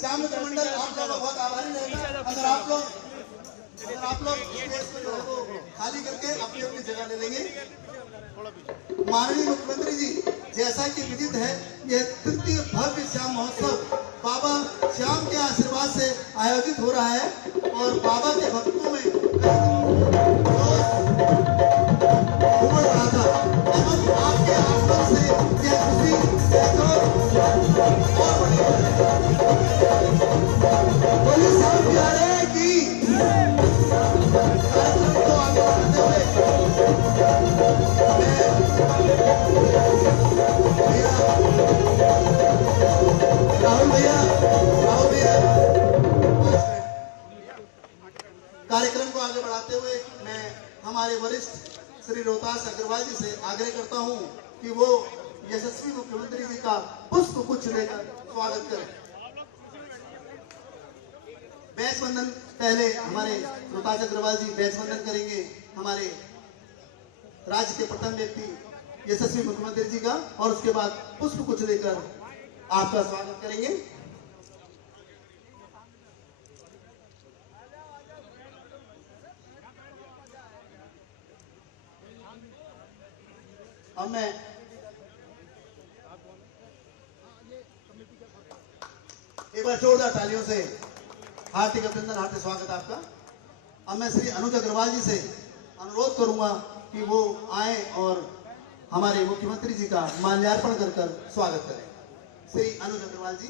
श्याम मित्र मंडल आप लोग बहुत आभारी रहेगा अगर आप लोग स्टेज पे जो है वो खाली करके अपनी अपनी जगह ले लेंगे। माननीय मुख्यमंत्री जी, जैसा कि विदित है, यह तृतीय भव्य श्याम महोत्सव बाबा श्याम के आशीर्वाद से आयोजित हो रहा है और बाबा के भक्तों में उमड़ रहा था। अब आपके आगमन से यह खुशी और बड़ी बोलिए श्याम प्यारे की। कार्यक्रम को आगे बढ़ाते हुए राहुल भैया कार्यक्रम को आगे बढ़ाते हुए मैं हमारे वरिष्ठ श्री रोहतास अग्रवाल जी से आग्रह करता हूं कि वो यशस्वी मुख्यमंत्री जी का पुष्प गुच्छ लेकर स्वागत करें। बैच बंधन पहले हमारे रोहतास अग्रवाल जी बैच बंधन करेंगे हमारे राज्य के प्रथम व्यक्ति यशस्वी मुख्यमंत्री जी का, और उसके बाद पुष्प गुच्छ लेकर आपका स्वागत करेंगे। अब मैं एक बार जोरदार तालियों से हार्दिक अभिनंदन, हार्दिक स्वागत आपका। अब मैं श्री अनुज अग्रवाल जी से अनुरोध करूंगा कि वो आए और हमारे मुख्यमंत्री जी का माल्यार्पण कर कर स्वागत करें। श्री अनुज अग्रवाल जी,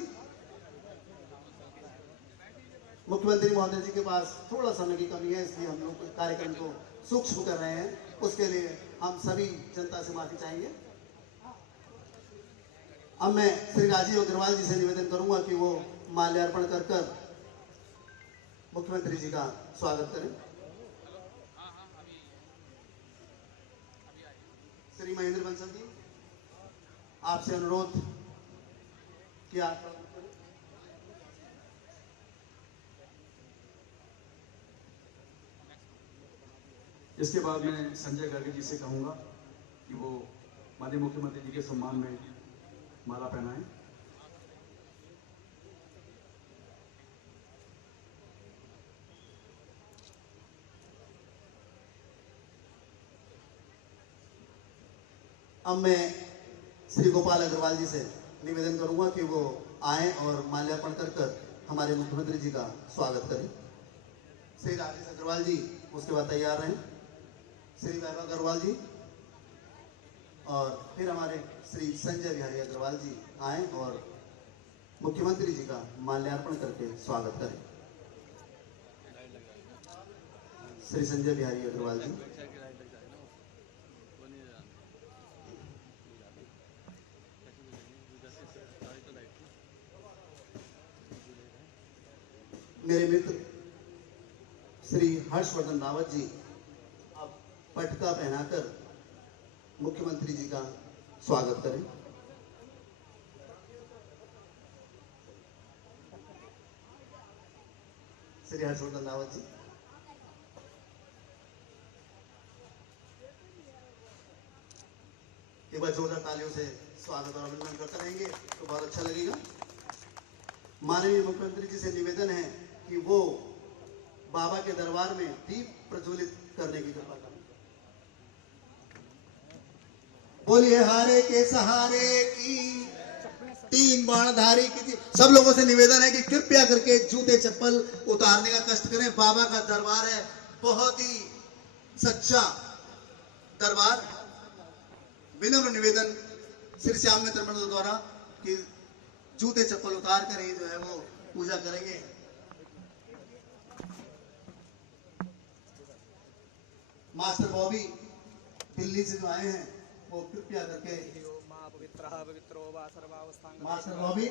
मुख्यमंत्री महोदय जी के पास थोड़ा समय की कमी है, इसलिए हम लोग कार्यक्रम को सूक्ष्म कर रहे हैं, उसके लिए हम सभी जनता से माफी चाहेंगे। अब मैं श्री राजीव अग्रवाल जी से निवेदन करूंगा कि वो माल्यार्पण कर कर मुख्यमंत्री जी का स्वागत करें। श्री महेंद्र बंसल जी, आपसे अनुरोध किया। इसके बाद मैं संजय गर्ग जी से कहूंगा कि वो माननीय मुख्यमंत्री जी के सम्मान में माला पहनाएं। अब मैं श्री गोपाल अग्रवाल जी से निवेदन करूंगा कि वो आए और माल्यार्पण कर कर हमारे मुख्यमंत्री जी का स्वागत करें। श्री राजेश अग्रवाल जी उसके बाद तैयार रहें। श्री वैभव अग्रवाल जी और फिर हमारे श्री संजय बिहारी अग्रवाल जी आए और मुख्यमंत्री जी का माल्यार्पण करके स्वागत करें। श्री संजय बिहारी अग्रवाल जी। मेरे मित्र श्री हर्षवर्धन रावत जी अब पटका पहनाकर मुख्यमंत्री जी का स्वागत करें। श्री हर्षवर्धन रावत जी। एक बार जोरदार तालियों से स्वागत और अभिनंदन करते रहेंगे तो बहुत अच्छा लगेगा। माननीय मुख्यमंत्री जी से निवेदन है कि वो बाबा के दरबार में दीप प्रज्वलित करने की कृपा बोलिए हारे के सहारे की, तीन बाणधारी की। सब लोगों से निवेदन है कि कृपया करके जूते चप्पल उतारने का कष्ट करें। बाबा का दरबार है, बहुत ही सच्चा दरबार। विनम्र निवेदन श्री श्याम मित्र मंडल द्वारा कि जूते चप्पल उतार कर ही जो है वो पूजा करेंगे। मास्टर बॉबी दिल्ली से जो आए हैं वो कृपया करके, मास्टर बॉबी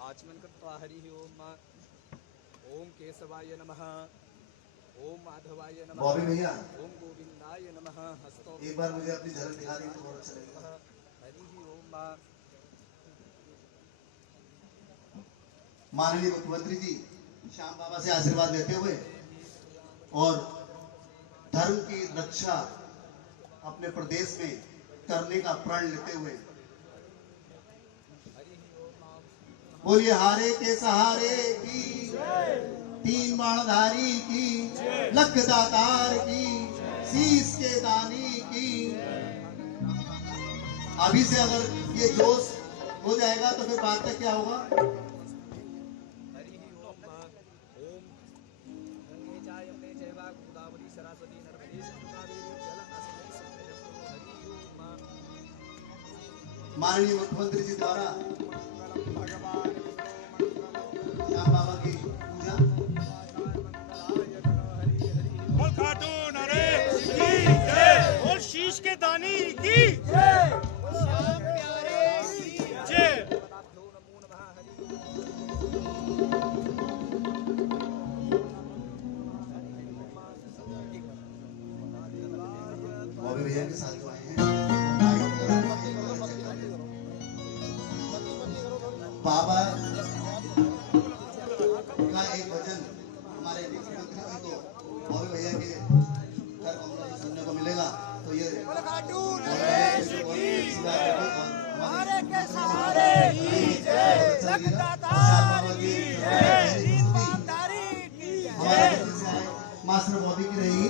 आचमन कृत्वा हरि ओम ओम केशवाय नमः ओम माधवाय नमः बॉबी भैया ओम गोविंदाय नमः हस्तो एक बार मुझे अपनी झलक दिखा दी तो बहुत अच्छा लगेगा। हरि ओम माननीय मुख्यमंत्री जी श्याम बाबा से आशीर्वाद लेते हुए और धर्म की रक्षा अपने प्रदेश में करने का प्रण लेते हुए, बोलिए हारे के सहारे की, तीन बाणधारी की, लख दातार की, शीश के दानी की। अभी से अगर ये जोश हो जाएगा तो फिर बात तक क्या होगा। हरि ओम ओम गंगे च यमुने चैव गोदावरी सरस्वती नर्मदे सिंधु कावेरी जलेस्मिन् सन्निधिं हरि ओम। माननीय मुख्यमंत्री जी द्वारा भगवान श्याम बाबा की पूजा, बोल खाटून नरेश की जय, बोल शीश के दानी की जय, श्याम प्यारे जय। पदार्थो नमो नमः हरि बॉबी भैया के साथ जो आए हैं बाबा का एक वचन हमारे मुख्यमंत्री जी को बॉबी भैया के घर कमरा में सुनने को मिलेगा। तो ये हमारे के सहारे की जय, लखदातार की जय, ईमानदारी की जय। मास्टर बॉबी की रहेगी।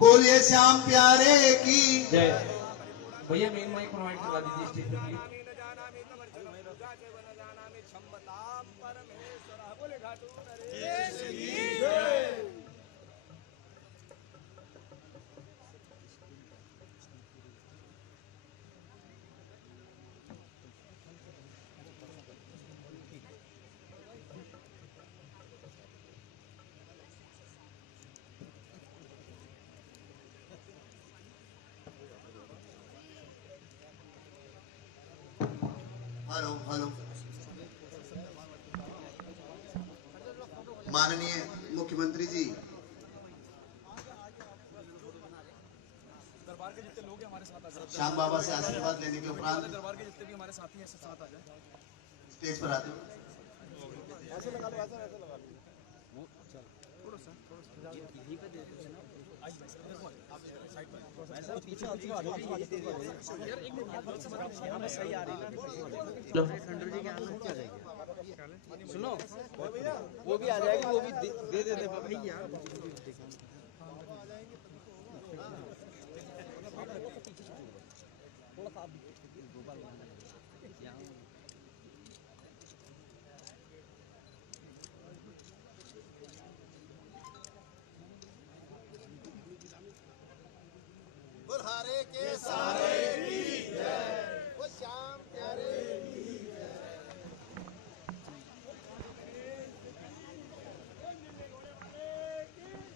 बोलिए श्याम प्यारे की जय। भैया मेन माइक प्रोवाइड करवा दीजिए स्टेज पे प्लीज। Hello hello. माननीय मुख्यमंत्री जी, दरबार के जितने लोग हैं हमारे साथ आ जाए। श्याम बाबा से आशीर्वाद लेने के उपरांत दरबार के जितने भी हमारे साथी हैं सब साथ आ जाए। स्टेज पर आते हो। ऐसे लगा लो, ऐसे लगा लो। थोड़ा सा यही पे दे दो ना। आई भाई आप साइड पर ऐसा पीछे आ जाओ यार। एक मिनट यहां पे सही आ रही है ना। खंडर जी के आने से क्या जाएगी? सुनो वो भी आ जाएगी, वो भी दे देते भाई यार। थोड़ा सा दो बार बुल्हारे के सहारे की जय, वो श्याम प्यारे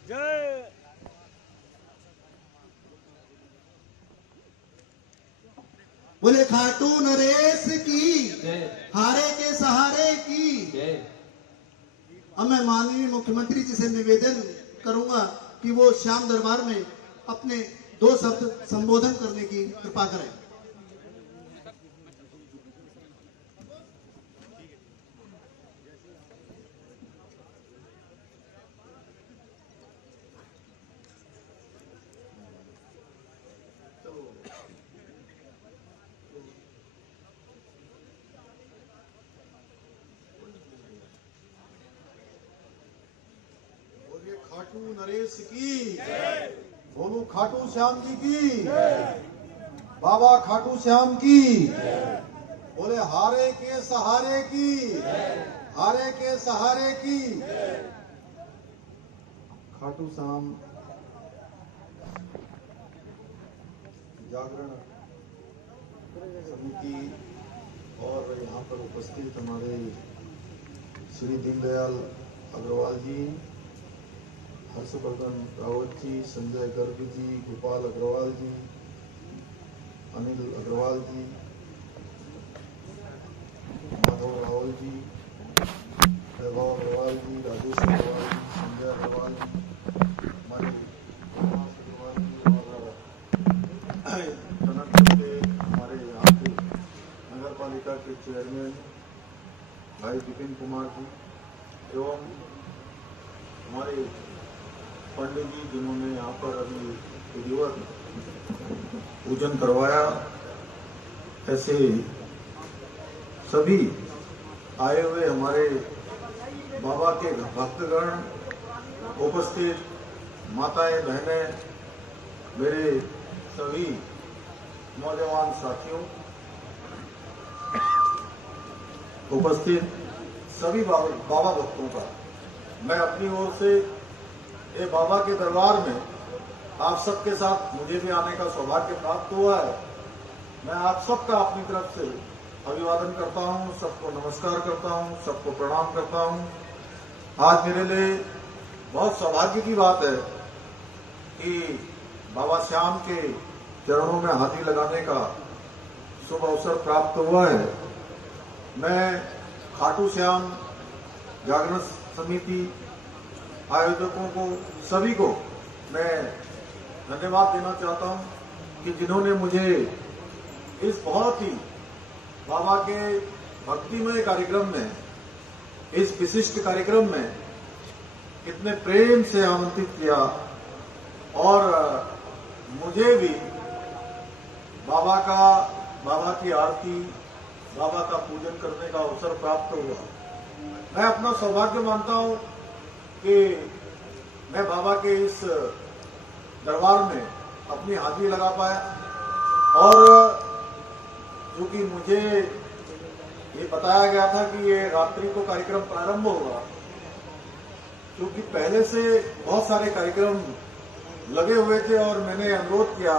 जय। बोले खाटू नरेश की जय हारे के सहारे की। जय। अब मैं माननीय मुख्यमंत्री जी से निवेदन करूंगा कि वो श्याम दरबार में अपने 2 शब्द संबोधन करने की कृपा करें। खाटू नरेश की, बोलो खाटू श्याम जी की, बाबा खाटू श्याम की, बोले हारे के सहारे की, हारे के सहारे की। खाटू श्याम जागरण समिति और यहाँ पर उपस्थित हमारे श्री दीनदयाल अग्रवाल जी, हर्षवर्धन रावत जी, संजय गर्ग जी, गोपाल अग्रवाल जी, अनिल अग्रवाल जी, माधव रावल जी, वैभव अग्रवाल जी, राजेश अग्रवाल जी, संजय अग्रवाल जी, हमारे अग्रवाल जी और टनकपुर के हमारे यहाँ के नगर पालिका के चेयरमैन भाई विपिन कुमार जी एवं हमारे पंडित जी जिन्होंने यहाँ पर अभी विधिवत पूजन करवाया, ऐसे सभी आए हुए हमारे बाबा के भक्तगण, उपस्थित माताएं बहनें, मेरे सभी नौजवान साथियों, उपस्थित सभी बाबा भक्तों का मैं अपनी ओर से ये बाबा के दरबार में आप सबके साथ मुझे भी आने का सौभाग्य प्राप्त हुआ है। मैं आप सबका अपनी तरफ से अभिवादन करता हूं, सबको नमस्कार करता हूं, सबको प्रणाम करता हूं। आज मेरे लिए बहुत सौभाग्य की बात है कि बाबा श्याम के चरणों में हाथी लगाने का शुभ अवसर प्राप्त हुआ है। मैं खाटू श्याम जागरण समिति आयोजकों को सभी को मैं धन्यवाद देना चाहता हूं कि जिन्होंने मुझे इस बहुत ही बाबा के भक्तिमय कार्यक्रम में, इस विशिष्ट कार्यक्रम में कितने प्रेम से आमंत्रित किया और मुझे भी बाबा की आरती, बाबा का पूजन करने का अवसर प्राप्त हुआ। मैं अपना सौभाग्य मानता हूं कि मैं बाबा के इस दरबार में अपनी हाजिरी लगा पाया और क्योंकि मुझे ये बताया गया था कि ये रात्रि को कार्यक्रम प्रारंभ होगा, क्योंकि पहले से बहुत सारे कार्यक्रम लगे हुए थे और मैंने अनुरोध किया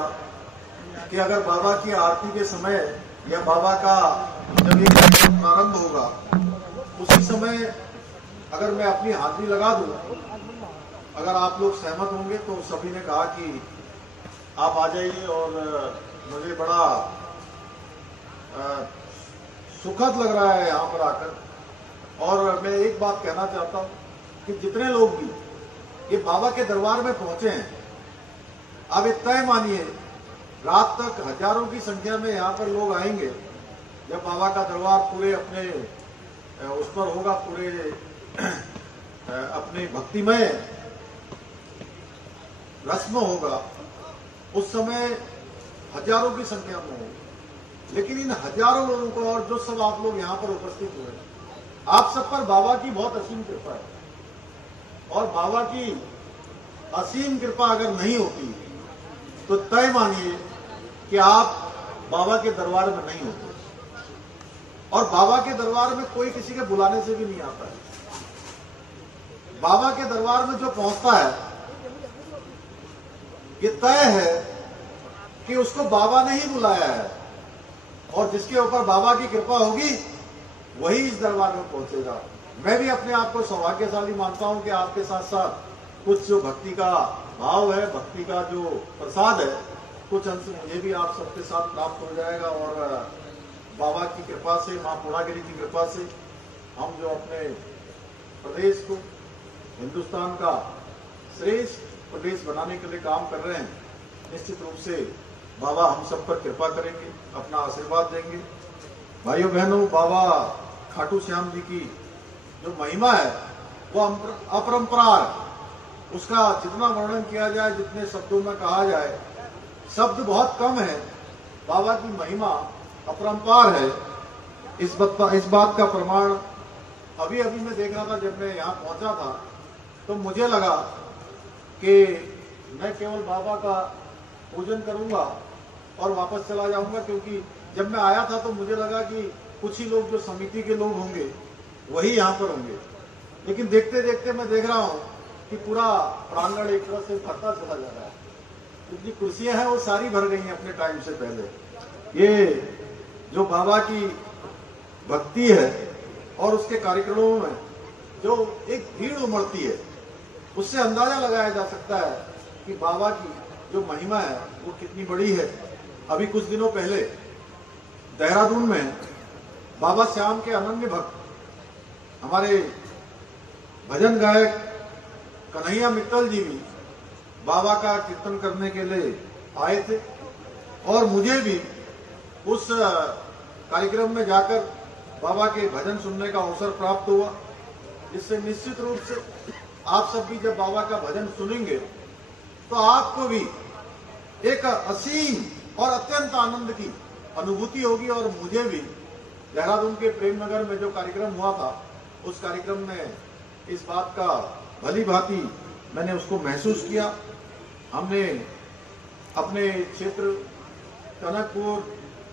कि अगर बाबा की आरती के समय या बाबा का जब ये कार्यक्रम प्रारंभ होगा उसी समय अगर मैं अपनी हाजिरी लगा दूं, अगर आप लोग सहमत होंगे, तो सभी ने कहा कि आप आ जाइए और मुझे बड़ा सुखद लग रहा है यहाँ पर आकर। और मैं एक बात कहना चाहता हूँ कि जितने लोग भी ये बाबा के दरबार में पहुंचे हैं, अब तय मानिए रात तक हजारों की संख्या में यहाँ पर लोग आएंगे। जब बाबा का दरबार पूरे अपने उस पर होगा, पूरे अपने भक्तिमय रस्म होगा, उस समय हजारों की संख्या में होगी। लेकिन इन हजारों लोगों को और जो सब आप लोग यहाँ पर उपस्थित हुए, आप सब पर बाबा की बहुत असीम कृपा है। और बाबा की असीम कृपा अगर नहीं होती तो तय मानिए कि आप बाबा के दरबार में नहीं होते। और बाबा के दरबार में कोई किसी के बुलाने से भी नहीं आता है। बाबा के दरबार में जो पहुंचता है, ये तय है कि उसको बाबा ने ही बुलाया है, और जिसके ऊपर बाबा की कृपा होगी वही इस दरबार में पहुंचेगा। मैं भी अपने आप को सौभाग्यशाली मानता हूं कि आपके साथ साथ कुछ जो भक्ति का भाव है, भक्ति का जो प्रसाद है, कुछ अंश मुझे भी आप सबके साथ प्राप्त हो जाएगा। और बाबा की कृपा से, मां पूर्णागिरी की कृपा से हम जो अपने प्रदेश को हिंदुस्तान का श्रेष्ठ प्रदेश बनाने के लिए काम कर रहे हैं, निश्चित रूप से बाबा हम सब पर कृपा करेंगे, अपना आशीर्वाद देंगे। भाइयों बहनों, बाबा खाटू श्याम जी की जो महिमा है वो अपरंपरार, उसका जितना वर्णन किया जाए, जितने शब्दों में कहा जाए, शब्द बहुत कम है। बाबा की महिमा अपरंपार है। इस बात का प्रमाण अभी मैं देख रहा था, जब मैं यहाँ पहुंचा था तो मुझे लगा कि मैं केवल बाबा का पूजन करूंगा और वापस चला जाऊंगा, क्योंकि जब मैं आया था तो मुझे लगा कि कुछ ही लोग जो समिति के लोग होंगे वही यहाँ पर होंगे। लेकिन देखते देखते मैं देख रहा हूँ कि पूरा प्रांगण एक तरह से भरता चला जा रहा है। जितनी कुर्सियां हैं वो सारी भर गई हैं अपने टाइम से पहले। ये जो बाबा की भक्ति है और उसके कार्यक्रमों में जो एक भीड़ उमड़ती है, उससे अंदाजा लगाया जा सकता है कि बाबा की जो महिमा है वो कितनी बड़ी है। अभी कुछ दिनों पहले देहरादून में बाबा श्याम के अनन्य भक्त हमारे भजन गायक कन्हैया मित्तल जी भी बाबा का कीर्तन करने के लिए आए थे, और मुझे भी उस कार्यक्रम में जाकर बाबा के भजन सुनने का अवसर प्राप्त हुआ। इससे निश्चित रूप से आप सब भी जब बाबा का भजन सुनेंगे तो आपको भी एक असीम और अत्यंत आनंद की अनुभूति होगी। और मुझे भी देहरादून के प्रेम नगर में जो कार्यक्रम हुआ था, उस कार्यक्रम में इस बात का भली भांति मैंने उसको महसूस किया। हमने अपने क्षेत्र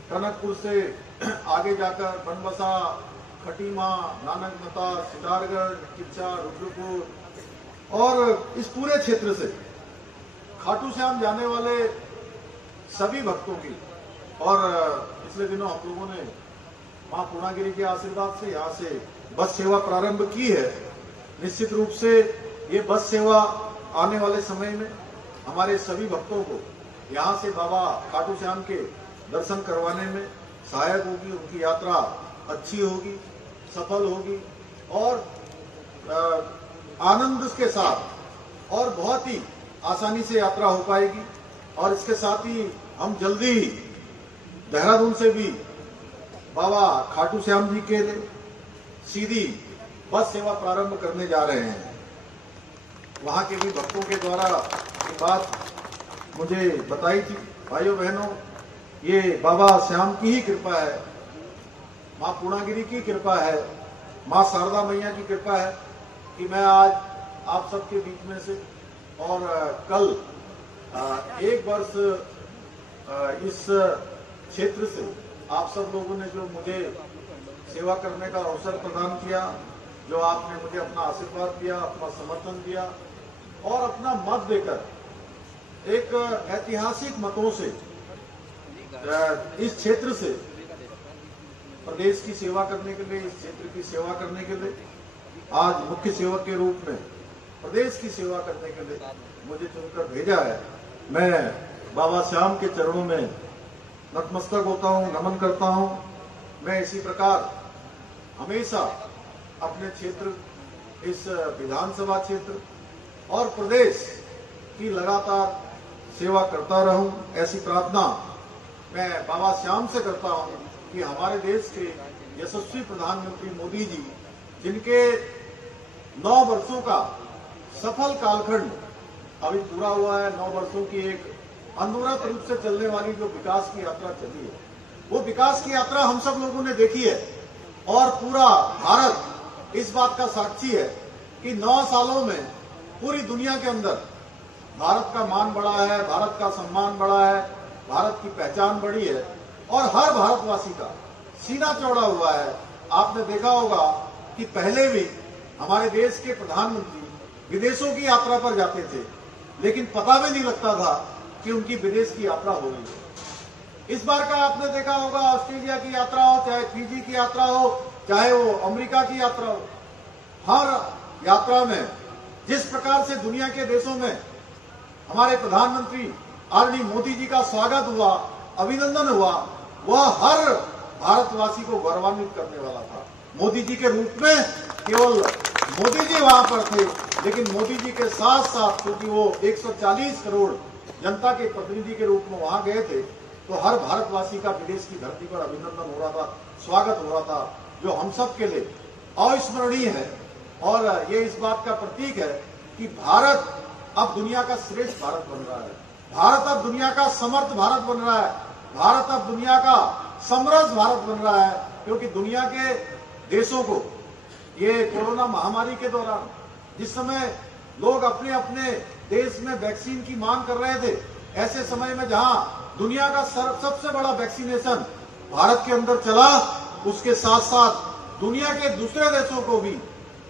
टनकपुर से आगे जाकर बनबसा, खटीमा, नानकमता, सितारगढ़, किच्चा, रुद्रपुर और इस पूरे क्षेत्र से खाटू श्याम जाने वाले सभी भक्तों की, और पिछले दिनों हम लोगों ने मां पूर्णागिरी के आशीर्वाद से यहाँ से बस सेवा प्रारंभ की है। निश्चित रूप से ये बस सेवा आने वाले समय में हमारे सभी भक्तों को यहाँ से बाबा खाटू श्याम के दर्शन करवाने में सहायक होगी। उनकी यात्रा अच्छी होगी, सफल होगी और आनंद के साथ और बहुत ही आसानी से यात्रा हो पाएगी। और इसके साथ ही हम जल्दी देहरादून से भी बाबा खाटू श्याम जी के लिए सीधी बस सेवा प्रारंभ करने जा रहे हैं। वहां के भी भक्तों के द्वारा ये बात मुझे बताई थी। भाइयों बहनों, ये बाबा श्याम की ही कृपा है, मां पूर्णागिरी की कृपा है, मां शारदा मैया की कृपा है कि मैं आज आप सबके बीच में से, और कल एक वर्ष इस क्षेत्र से आप सब लोगों ने जो मुझे सेवा करने का अवसर प्रदान किया, जो आपने मुझे अपना आशीर्वाद दिया, अपना समर्थन दिया और अपना मत देकर एक ऐतिहासिक मतों से इस क्षेत्र से प्रदेश की सेवा करने के लिए, इस क्षेत्र की सेवा करने के लिए, आज मुख्य सेवक के रूप में प्रदेश की सेवा करने के लिए मुझे चुनकर भेजा है। मैं बाबा श्याम के चरणों में नतमस्तक होता हूँ, नमन करता हूँ। मैं इसी प्रकार हमेशा अपने क्षेत्र, इस विधानसभा क्षेत्र और प्रदेश की लगातार सेवा करता रहूं, ऐसी प्रार्थना मैं बाबा श्याम से करता हूं कि हमारे देश के यशस्वी प्रधानमंत्री मोदी जी, जिनके 9 वर्षों का सफल कालखंड अभी पूरा हुआ है, 9 वर्षों की एक अनवरत रूप से चलने वाली जो विकास की यात्रा चली है, वो विकास की यात्रा हम सब लोगों ने देखी है और पूरा भारत इस बात का साक्षी है कि 9 सालों में पूरी दुनिया के अंदर भारत का मान बढ़ा है, भारत का सम्मान बढ़ा है, भारत की पहचान बढ़ी है और हर भारतवासी का सीना चौड़ा हुआ है। आपने देखा होगा कि पहले भी हमारे देश के प्रधानमंत्री विदेशों की यात्रा पर जाते थे, लेकिन पता भी नहीं लगता था कि उनकी विदेश की यात्रा हो रही है। इस बार का आपने देखा होगा, ऑस्ट्रेलिया की यात्रा हो, चाहे फिजी की यात्रा हो, चाहे वो अमेरिका की यात्रा हो, हर यात्रा में जिस प्रकार से दुनिया के देशों में हमारे प्रधानमंत्री आदरणीय मोदी जी का स्वागत हुआ, अभिनंदन हुआ, वह हर भारतवासी को गौरवान्वित करने वाला था। मोदी जी के रूप में केवल मोदी जी वहां पर थे, लेकिन मोदी जी के साथ साथ क्योंकि वो 140 करोड़ जनता के प्रतिनिधि के रूप में वहां गए थे, तो हर भारतवासी का विदेश की धरती पर अभिनंदन हो रहा था, स्वागत हो रहा था, जो हम सब के लिए अविस्मरणीय है। और ये इस बात का प्रतीक है कि भारत अब दुनिया का श्रेष्ठ भारत बन रहा है, भारत अब दुनिया का समर्थ भारत बन रहा है, भारत अब दुनिया का समृद्ध भारत बन रहा है, क्योंकि दुनिया के देशों को ये कोरोना महामारी के दौरान जिस समय लोग अपने अपने देश में वैक्सीन की मांग कर रहे थे, ऐसे समय में जहां दुनिया का सबसे बड़ा वैक्सीनेशन भारत के अंदर चला, उसके साथ साथ दुनिया के दूसरे देशों को भी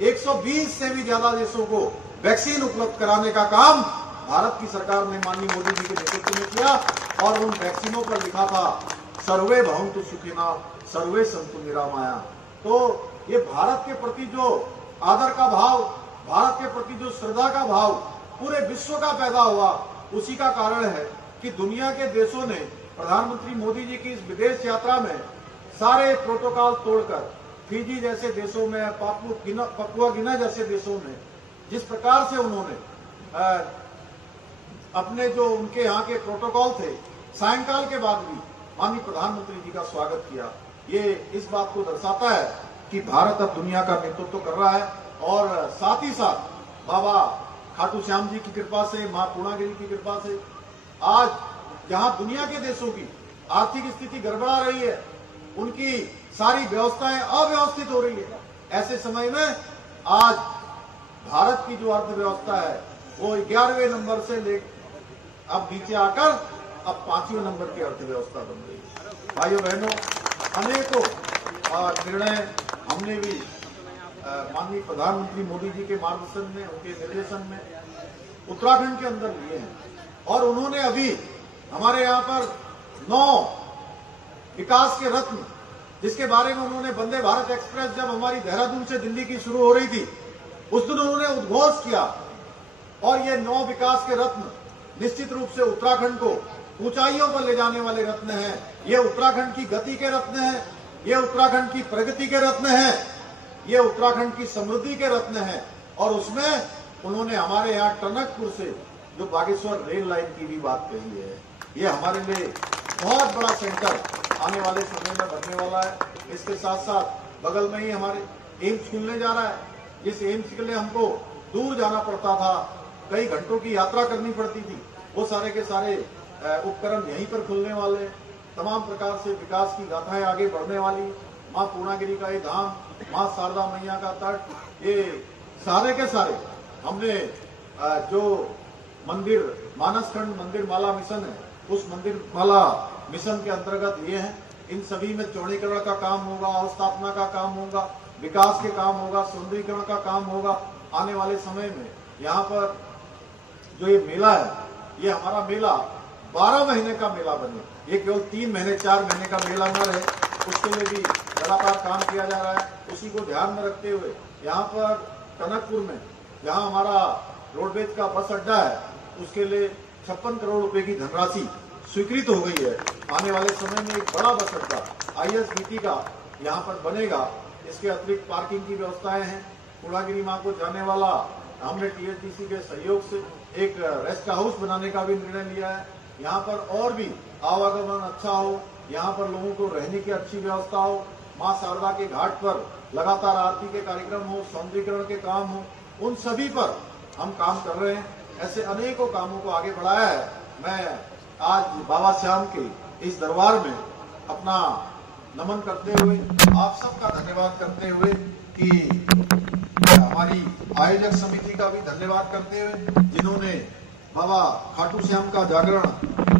120 से भी ज्यादा देशों को वैक्सीन उपलब्ध कराने का काम भारत की सरकार ने माननीय मोदी जी के नेतृत्व में किया। और उन वैक्सीनों पर लिखा था सर्वे भवन्तु सुखिनः सर्वे सन्तु निरामया। तो ये भारत के प्रति जो आदर का भाव, भारत के प्रति जो श्रद्धा का भाव पूरे विश्व का पैदा हुआ, उसी का कारण है कि दुनिया के देशों ने प्रधानमंत्री मोदी जी की इस विदेश यात्रा में सारे प्रोटोकॉल तोड़कर फिजी जैसे देशों में, पपुआ गिना जैसे देशों में जिस प्रकार से उन्होंने अपने जो उनके यहाँ के प्रोटोकॉल थे, सायंकाल के बाद भी माननीय प्रधानमंत्री जी का स्वागत किया, ये इस बात को दर्शाता है कि भारत अब दुनिया का नेतृत्व कर रहा है। और साथ ही साथ बाबा खाटू श्याम जी की कृपा से, मां पूर्णागिरी की कृपा से आज जहां दुनिया के देशों की आर्थिक स्थिति गड़बड़ा रही है, उनकी सारी व्यवस्थाएं अव्यवस्थित हो रही है, ऐसे समय में आज भारत की जो अर्थव्यवस्था है वो 11वें नंबर से ले अब नीचे आकर अब 5वें नंबर की अर्थव्यवस्था बन रही है। भाइयों बहनों, अनेकों निर्णय हमने भी माननीय प्रधानमंत्री मोदी जी के मार्गदर्शन में, उनके निर्देशन में उत्तराखंड के अंदर लिए हैं। और उन्होंने अभी हमारे यहाँ पर 9 विकास के रत्न, जिसके बारे में उन्होंने वंदे भारत एक्सप्रेस जब हमारी देहरादून से दिल्ली की शुरू हो रही थी, उस दिन उन्होंने उद्घोष किया। और ये 9 विकास के रत्न निश्चित रूप से उत्तराखंड को ऊंचाइयों पर ले जाने वाले रत्न हैं। ये उत्तराखंड की गति के रत्न हैं, ये उत्तराखंड की प्रगति के रत्न हैं, ये उत्तराखंड की समृद्धि के रत्न हैं। और उसमें उन्होंने हमारे यहाँ टनकपुर से जो बागेश्वर रेल लाइन की भी बात कही है, ये हमारे लिए बहुत बड़ा सेंटर आने वाले समय में बनने वाला है। इसके साथ साथ बगल में ही हमारे एम्स खुलने जा रहा है। जिस एम्स के लिए हमको दूर जाना पड़ता था, कई घंटों की यात्रा करनी पड़ती थी, वो सारे के सारे उपकरण यहीं पर खुलने वाले हैं। तमाम प्रकार से विकास की गाथाएं आगे बढ़ने वाली, माँ पूर्णागिरी का ये धाम, माँ शारदा मैया का तट, ये सारे के सारे हमने जो मंदिर मानसखंड मंदिर माला मिशन है, उस मंदिर माला मिशन के अंतर्गत ये हैं। इन सभी में चौड़ीकरण का काम होगा, अवस्थापना का काम होगा, विकास के काम होगा, सौंदर्यीकरण का काम होगा। आने वाले समय में यहाँ पर जो ये मेला है, ये हमारा मेला 12 महीने का मेला बने, ये केवल 3 महीने 4 महीने का मेला न रहे, उसके लिए भी लगातार काम किया जा रहा है। उसी को ध्यान में रखते हुए यहाँ पर टनकपुर में जहाँ हमारा रोडवेज का बस अड्डा है, उसके लिए 56 करोड़ रुपए की धनराशि स्वीकृत हो गई है। आने वाले समय में एक बड़ा बस अड्डा ISBT का यहाँ पर बनेगा। इसके अतिरिक्त पार्किंग की व्यवस्थाएं हैं। पूर्णागिरी माँ को जाने वाला हमने टीएचडीसी के सहयोग से एक रेस्ट हाउस बनाने का भी निर्णय लिया है। यहाँ पर और भी आवागमन अच्छा हो, यहाँ पर लोगों को रहने की अच्छी व्यवस्था हो, माँ शारदा के घाट पर लगातार आरती के कार्यक्रम हो, सौंदर्यीकरण के काम हो, उन सभी पर हम काम कर रहे हैं। ऐसे अनेकों कामों को आगे बढ़ाया है। मैं आज बाबा श्याम के इस दरबार में अपना नमन करते हुए, आप सबका धन्यवाद करते हुए कि हमारी आयोजक समिति का भी धन्यवाद करते हुए जिन्होंने बाबा खाटू श्याम का जागरण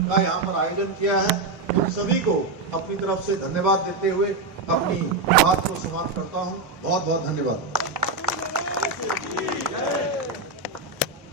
का यहाँ पर आयोजन किया है, उन सभी को अपनी तरफ से धन्यवाद देते हुए अपनी बात को समाप्त करता हूँ। बहुत बहुत धन्यवाद।